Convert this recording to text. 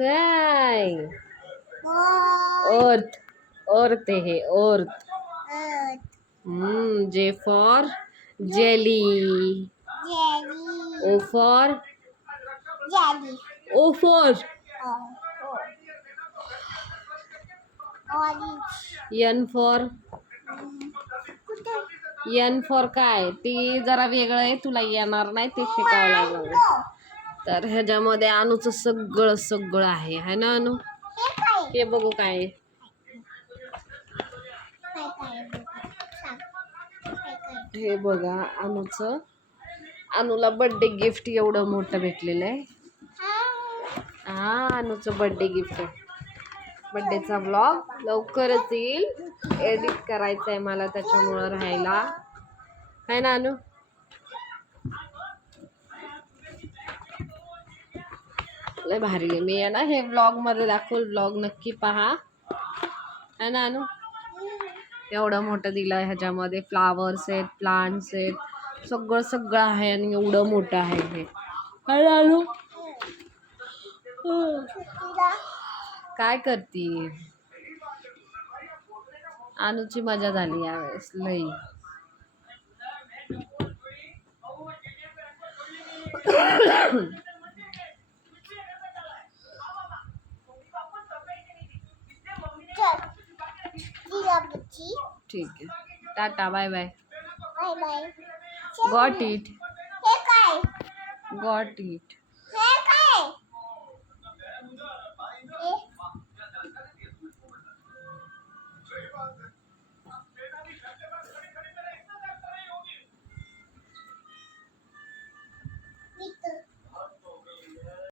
काय अर्थ अर्थ आहे अर्थ. J for jelly. O for O for N for N for काय ती जरा वेगळं आहे, तुला येणार नाही ते शिकावं लागलं. तर ह्याच्यामध्ये अनुचं सगळं सगळं आहे है ना अनु. हे बघू काय हे बघा अनुचं. अनुला बर्थडे गिफ्ट एवढं मोठं भेटलेलं आहे. हा अनुचं बर्थडे गिफ्ट आहे. बर्थडेचा ब्लॉग लवकरच येईल. एडिट करायचा आहे मला, त्याच्यामुळं राहायला है ना अनु. लय भारी आहे. मी आहे ना हे ब्लॉग मध्ये दाखवल, ब्लॉग नक्की पहा है ना अनु. एवढं मोठं दिलं ह्याच्यामध्ये फ्लावर्स आहेत, प्लांट्स आहेत, सगळं सगळं आहे आणि एवढं मोठं आहे हे है ना अनु. काय करती अनुची मजा झाली यावेळेस लई. ठीक आहे, tata bye bye. Got it got it.